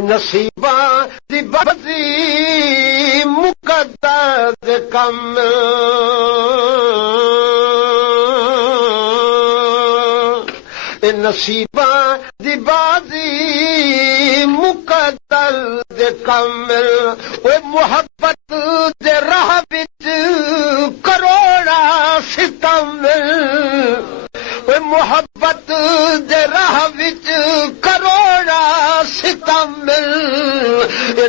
نصیباں دی بازی مقدر دے کم نصیباں دی بازی مقدر دے کمل اوے محبت دے راہ وچ کروڑا ستم اوے محبت دے راہ وچ کروڑا ستم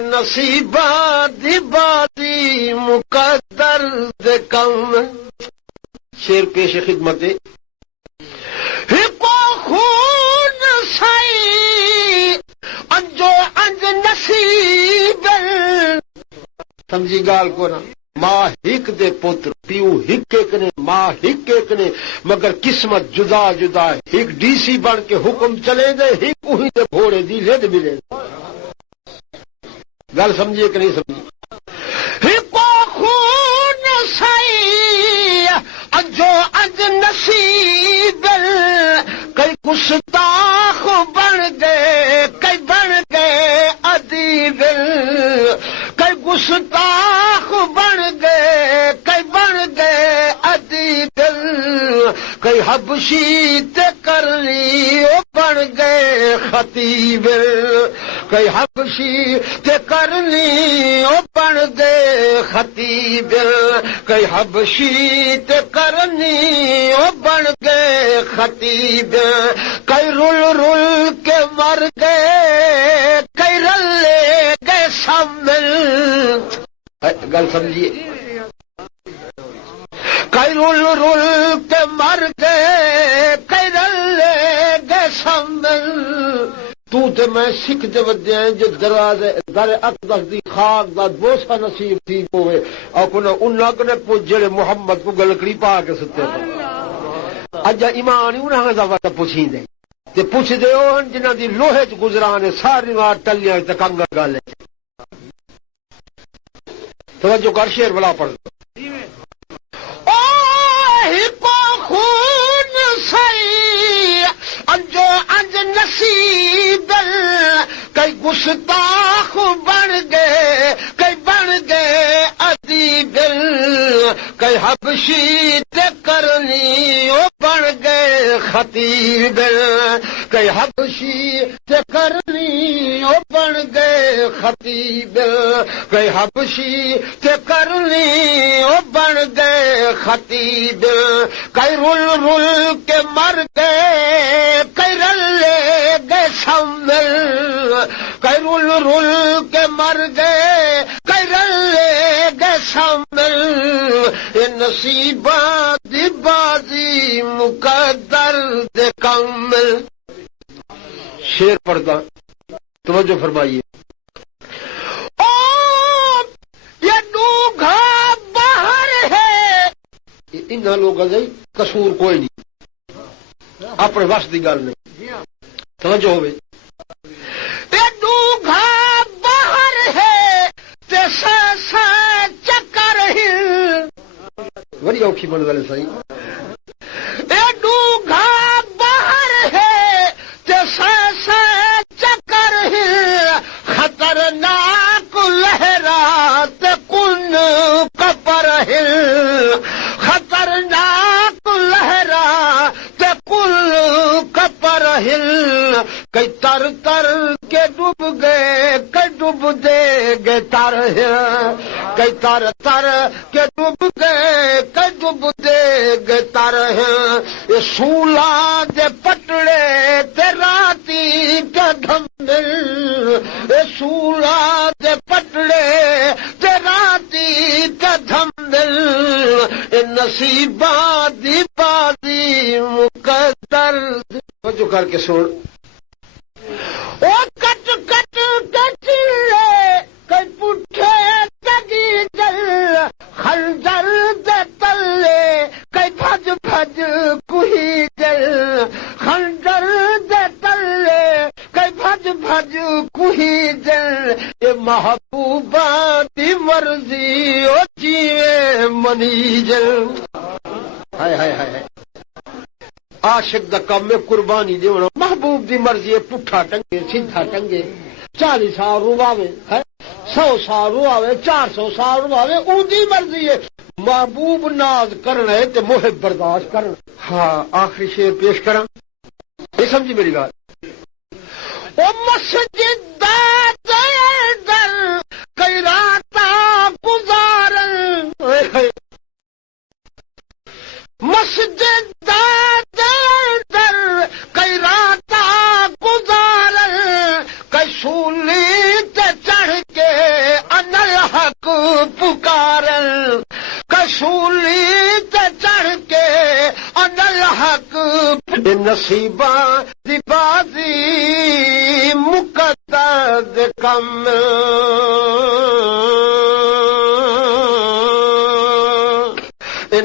نصیباں دی بازی مقدر دے کمل شیر پیش خدمت خون سائی انجو انج نصیب سمجھی گال کو نا ماں ہک دے پتر پیو ہک ایک نے ماں ہک ایک نے مگر قسمت جدا جدا ہک ڈی سی بن کے حکم چلے دے ہک وہی دے گھوڑے دی لد ملے گل سمجھیے کہ نہیں سمجھی ہکو خون سائی انجو انج نصیب کئی گستاخ بن گئے کئی بن گئے ادیب کئی گستاخ بن گئے کئی بن گئے ادیب کئی حبشی تے کر لی وہ بن گئے خطیب کئی حبشی تے کر لی وہ بن گئے خطیب کئی حبشی تے کر لی وہ بن گئے خطیب کئی رل رل کے مر گئے کئی رلے گئے شامل گل سمجھیے کئی رل رل کے مر گئے کئی رلے گئے شامل تو تے میں سکھ دے ودے ہیں جو دروازے در اقدس دی خاک دا بوسا نصیب تھی ہوئے اور کنہ انہاں کنے پوچھ جڑے محمد کو گلکڑی پا کے ستے تھے اجا ایمان انہاں دا وقت پوچھیں دے تے پوچھ دے اون جنہاں دی لوہے چ گزرانے ساری وار ٹلیاں تے کنگا گالے توجہ کر شعر بلا پڑھ او ہکو خون سائی انجو انج نصیب کئی گستاخ بن گئے کئی بن گئے ادیب کئی حبشی تے کرنی وہ بن گئے خطیب کئی حبشی تے کرنی وہ بن گئے خطیب کئی حبشی تے کرنی وہ بن گئے خطیب کئی رل رل کے مر گئے کئی رلے گئے شامل کئی رل رل کے مر گئے کئی رلے گئے شامل یہ نصیباں دی بازی مقدر دے کمل شیر پڑھتا توجہ فرمائیے او یہ ڈوگھا باہر ہے انہاں لوگاں دا قصور کوئی نہیں اپنے وس دی گل نہیں توجہ ہوئے یہ ڈوگھا باہر ہے تے سا چکر ہل بڑی اوکھی بن والے صحیح یہ ڈوگھا باہر ہے تے سا چکر ہل خطرناک لہرات کن کپر ہل خطرناک لہرات کل کپر ہل کئی تر تر کے ڈوب گئے کئی ڈوب دے گے تر کئی تر تر کے ڈوب گئے کئی ڈوب دے گے تر یہ سولا دے پٹڑے تے راتی کا دھمل یہ سولا دے پٹڑے تے راتی کا دھمل یہ نصیباں دی بازی مقدر جو کر کے سوڑ او کٹ کٹ کچلے کئی پٹھے کگی جل خنجر دے تلے کئی بھج بھج کوہی جل خنجر دے تلے کئی بھج بھج کوہی جل یہ محبوبہ دی مرضی او جیوے منی جل ہائے ہائے ہائے عاشق دا کام میں قربانی دیونا محبوب دی مرضی ہے پٹھا ٹنگے سیدھا ٹنگے 40 سال رواوے 100 سال رواوے 400 سال رواوے ان کی مرضی ہے محبوب ناز کرنا ہے تے محب برداشت کرنا. ہاں آخری شعر پیش کراں یہ سمجھی میری بات. او مسجد در کئی راتاں گزارن مسجد در کئی راتاں گزارن کسولی تے چڑھ کے انل حق پکارن کسولی تے چڑھ کے انل حق نصیباں دی بازی مقدر دے کم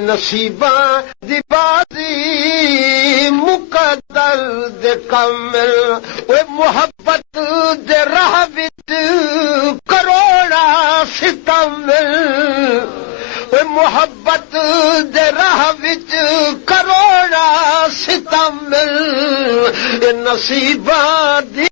نصیباں دی بازی مقدر دے کم وہ محبت دے راہ وچ کروڑا ستم وہ محبت دے راہ وچ کروڑا ستم نصیباں دی